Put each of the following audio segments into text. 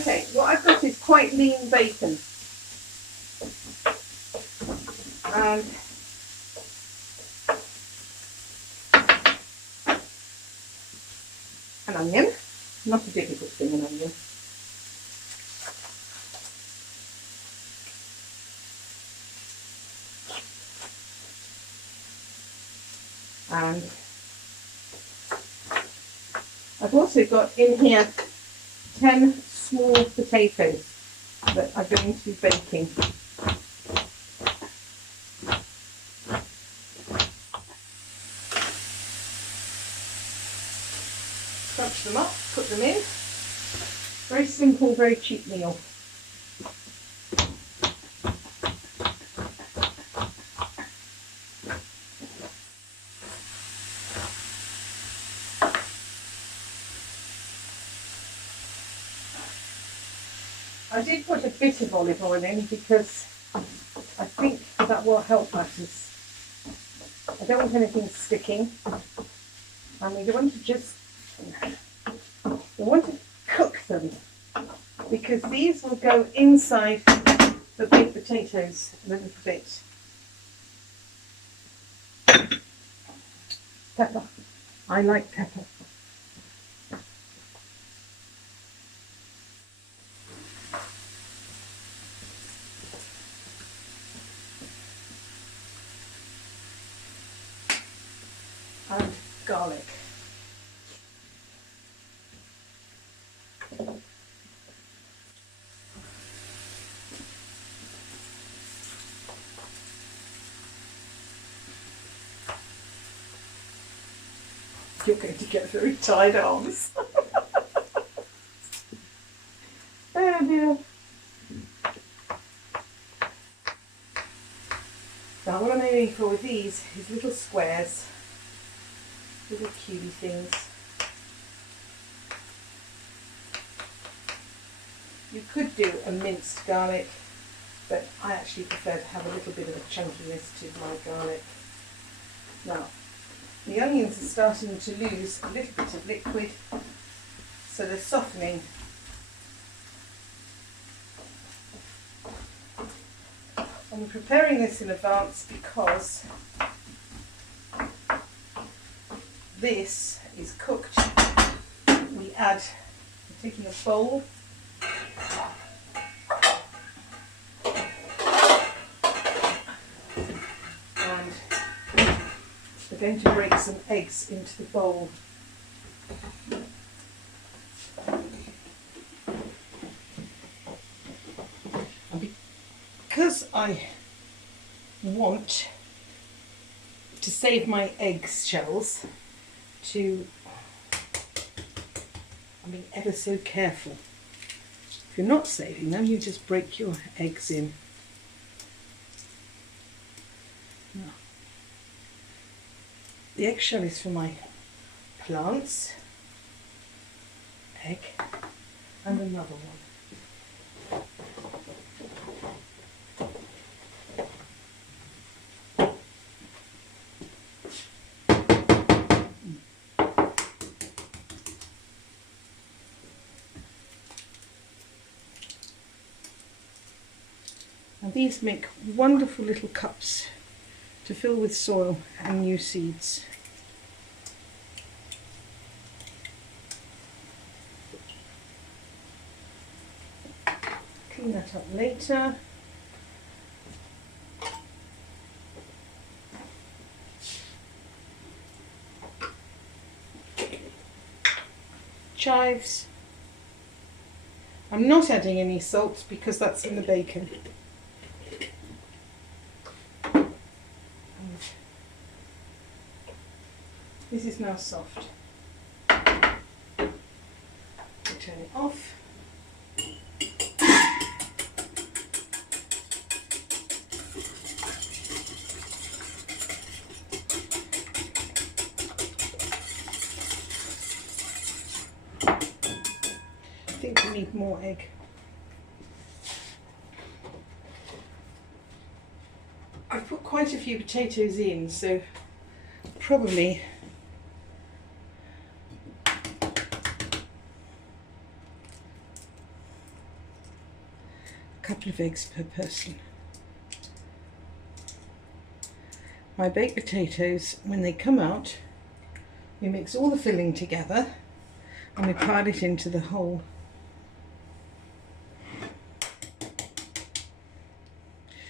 Okay, what I've got is quite lean bacon. And an onion, not a difficult thing, an onion. And I've also got in here 10 small potatoes that are going to be baking. Crunch them up, put them in. Very simple, very cheap meal. I did put a bit of olive oil in because I think that will help matters. I don't want anything sticking, and we want to cook them because these will go inside the baked potatoes a little bit. Pepper. I like pepper. And garlic. You're going to get very tired arms. Oh dear. Now what I'm aiming for with these is little squares, little cutie things. You could do a minced garlic, but I actually prefer to have a little bit of a chunkiness to my garlic. Now, the onions are starting to lose a little bit of liquid, so they're softening. I'm preparing this in advance because this is cooked. We add, we're taking a bowl, and we're going to break some eggs into the bowl. And because I want to save my egg shells, I'm being ever so careful. If you're not saving them, you just break your eggs in. Now, the eggshell is for my plants, egg, and another one. And these make wonderful little cups to fill with soil and new seeds. Clean that up later. Chives. I'm not adding any salt because that's in the bacon. This is now soft. Turn it off. I think we need more egg. I've put quite a few potatoes in, so probably couple of eggs per person. My baked potatoes, when they come out, we mix all the filling together and we pile it into the hole.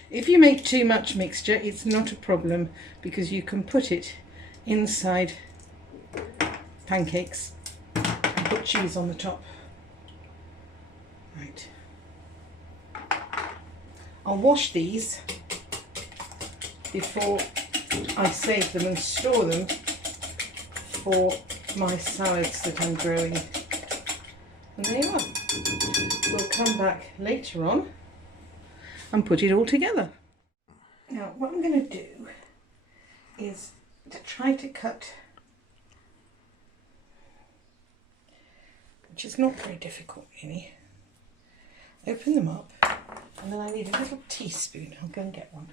If you make too much mixture, it's not a problem because you can put it inside pancakes and put cheese on the top. Right. I'll wash these before I save them and store them for my salads that I'm growing. And there you are. We'll come back later on and put it all together. Now what I'm going to do is to try to cut, which is not very difficult really. Open them up and then I need a little teaspoon. I'll go and get one.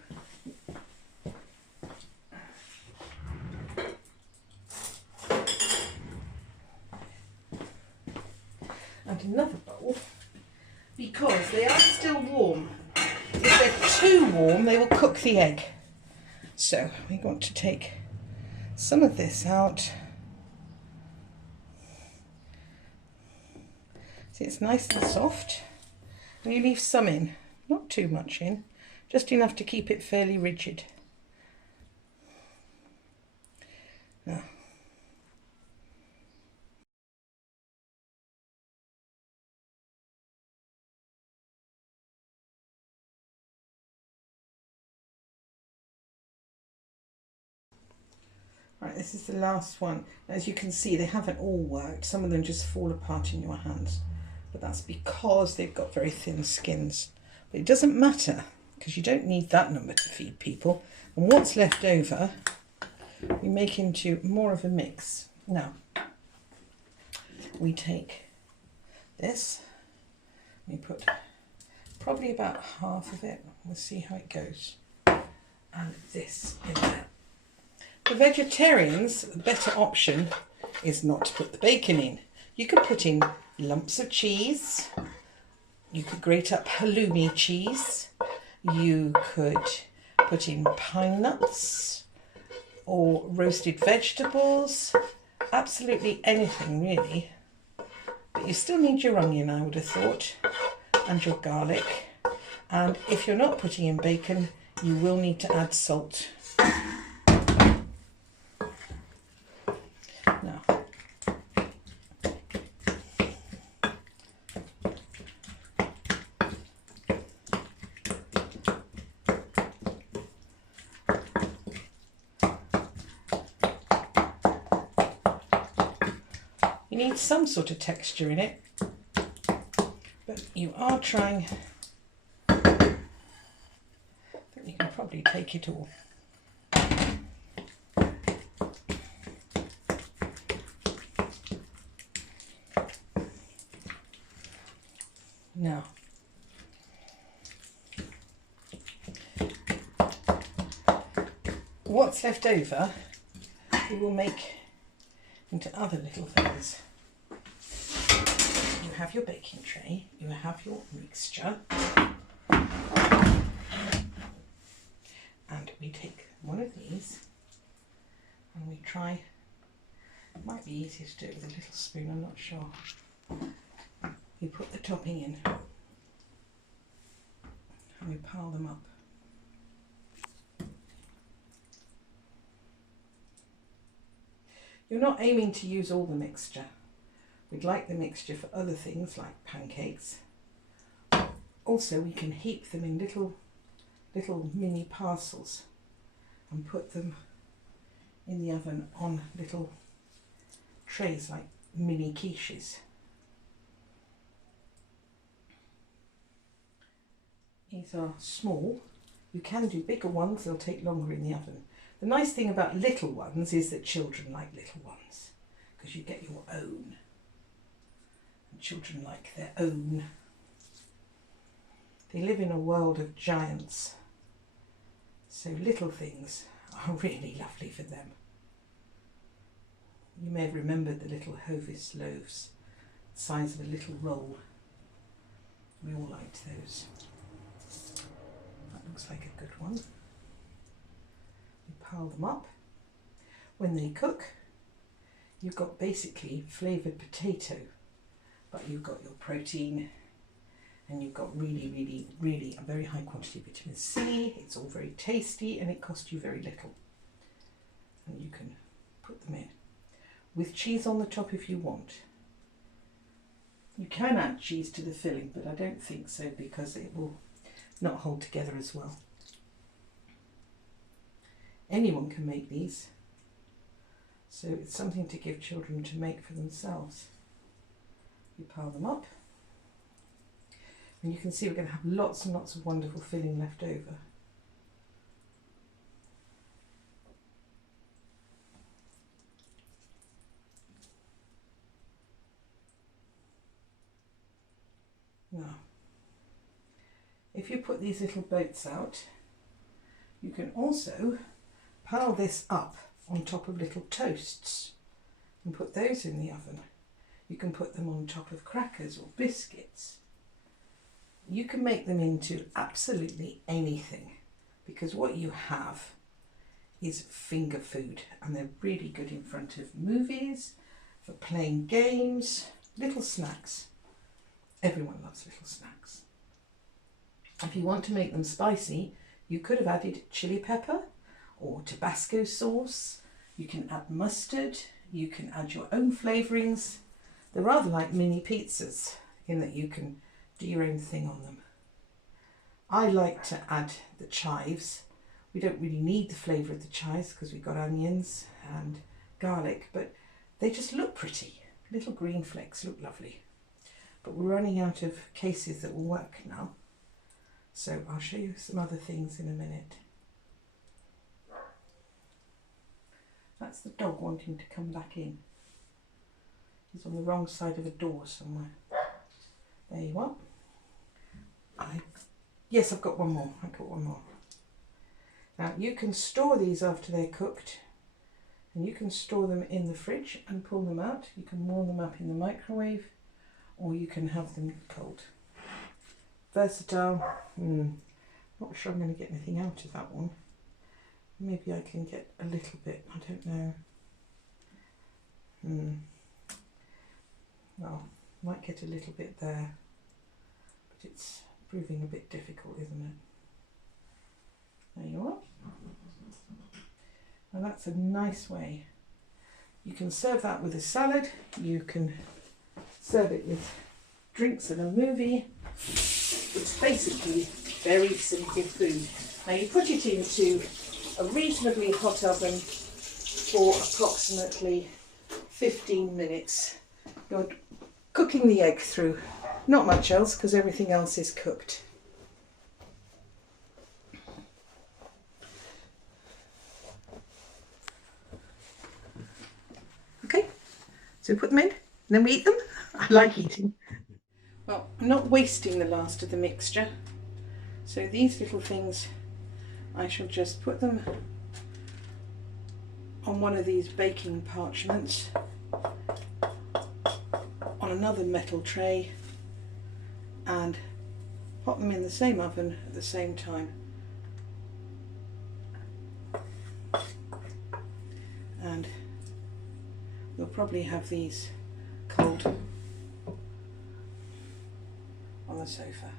And another bowl, because they are still warm. If they're too warm, they will cook the egg. So we want to take some of this out. See, it's nice and soft. And you leave some in, not too much in, just enough to keep it fairly rigid. Now, right, this is the last one. As you can see, they haven't all worked. Some of them just fall apart in your hands. But that's because they've got very thin skins. But it doesn't matter, because you don't need that number to feed people. And what's left over, we make into more of a mix. Now, we take this, we put probably about half of it. We'll see how it goes. And this in there. For vegetarians, the better option is not to put the bacon in. You could put in lumps of cheese, you could grate up halloumi cheese, you could put in pine nuts or roasted vegetables, absolutely anything really. But you still need your onion, I would have thought, and your garlic. And if you're not putting in bacon, you will need to add salt. Now, you need some sort of texture in it, but you are trying, I think you can probably take it all. Now, what's left over we will make into other little things. You have your baking tray, you have your mixture, and we take one of these and we try, it might be easier to do it with a little spoon, I'm not sure. You put the topping in and we pile them up. You're not aiming to use all the mixture. We'd like the mixture for other things like pancakes. Also, we can heap them in little mini parcels and put them in the oven on little trays like mini quiches. These are small. You can do bigger ones, they'll take longer in the oven. The nice thing about little ones is that children like little ones because you get your own. And children like their own. They live in a world of giants, so little things are really lovely for them. You may have remembered the little Hovis loaves, the size of a little roll. We all liked those. Looks like a good one. You pile them up. When they cook, you've got basically flavoured potato, but you've got your protein and you've got really a very high quantity of vitamin C. It's all very tasty and it costs you very little. And you can put them in with cheese on the top if you want. You can add cheese to the filling, but I don't think so because it will not hold together as well. Anyone can make these, so it's something to give children to make for themselves. You pile them up, and you can see we're going to have lots and lots of wonderful filling left over. Now, if you put these little boats out, you can also pile this up on top of little toasts and put those in the oven. You can put them on top of crackers or biscuits. You can make them into absolutely anything because what you have is finger food, and they're really good in front of movies, for playing games, little snacks. Everyone loves little snacks. If you want to make them spicy, you could have added chili pepper or Tabasco sauce. You can add mustard. You can add your own flavourings. They're rather like mini pizzas in that you can do your own thing on them. I like to add the chives. We don't really need the flavour of the chives because we've got onions and garlic, but they just look pretty. Little green flakes look lovely. But we're running out of cases that will work now. So I'll show you some other things in a minute. That's the dog wanting to come back in. He's on the wrong side of a door somewhere. There you are. Yes, I've got one more. I've got one more. Now you can store these after they're cooked, and you can store them in the fridge and pull them out. You can warm them up in the microwave, or you can have them cold. Versatile. Not sure I'm going to get anything out of that one. Maybe I can get a little bit, I don't know. Well, might get a little bit there, but it's proving a bit difficult, isn't it? There you are. Now that's a nice way. You can serve that with a salad. You can serve it with drinks and a movie. It's basically very simple food. Now you put it into a reasonably hot oven for approximately 15 minutes. You're cooking the egg through, not much else because everything else is cooked. Okay, so put them in, and then we eat them. I like eating. Well, I'm not wasting the last of the mixture, so these little things, I shall just put them on one of these baking parchments, on another metal tray, and pop them in the same oven at the same time. And we'll probably have these cold on the sofa.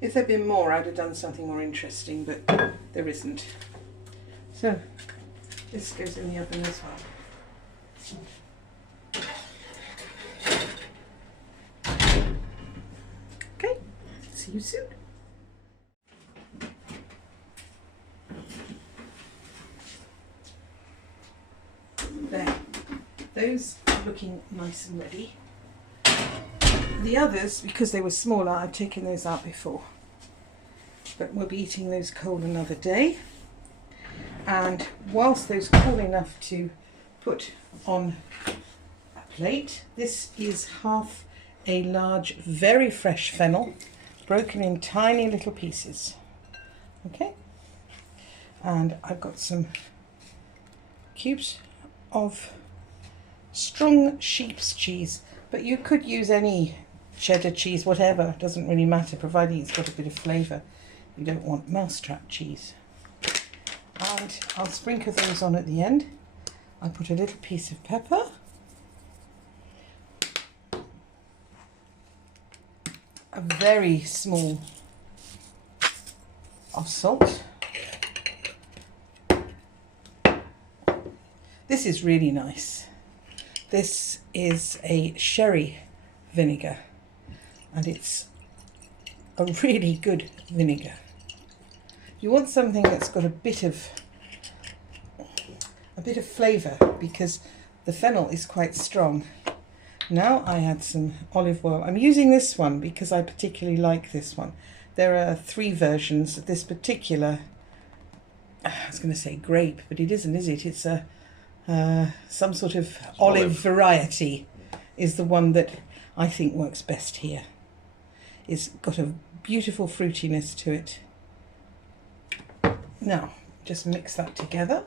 If there'd been more, I'd have done something more interesting, but there isn't. So this goes in the oven as well. Okay, see you soon. There, those are looking nice and ready. The others, because they were smaller, I've taken those out before, but we'll be eating those cold another day. And whilst those are cool enough to put on a plate, this is half a large, very fresh fennel, broken in tiny little pieces. Okay, and I've got some cubes of strong sheep's cheese, but you could use any cheddar cheese, whatever, doesn't really matter, providing it's got a bit of flavour. You don't want mousetrap cheese. And I'll sprinkle those on at the end. I put a little piece of pepper. A very small of salt. This is really nice. This is a sherry vinegar, and it's a really good vinegar. You want something that's got a bit of flavour, because the fennel is quite strong. Now I add some olive oil. I'm using this one because I particularly like this one. There are 3 versions of this particular, I was going to say grape, but it isn't, is it? It's a some sort of olive variety is the one that I think works best here. It's got a beautiful fruitiness to it. Now, just mix that together.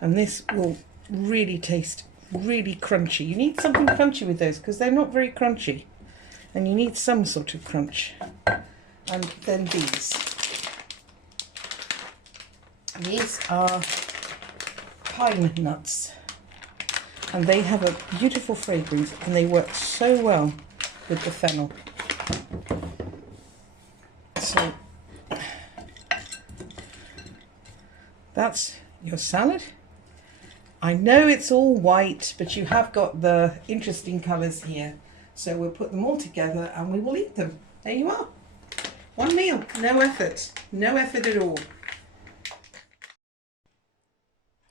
And this will really taste really crunchy. You need something crunchy with those because they're not very crunchy. And you need some sort of crunch. And then these. These are pine nuts. And they have a beautiful fragrance and they work so well with the fennel. So that's your salad. I know it's all white, but you have got the interesting colours here. So we'll put them all together and we will eat them. There you are. One meal, no effort at all.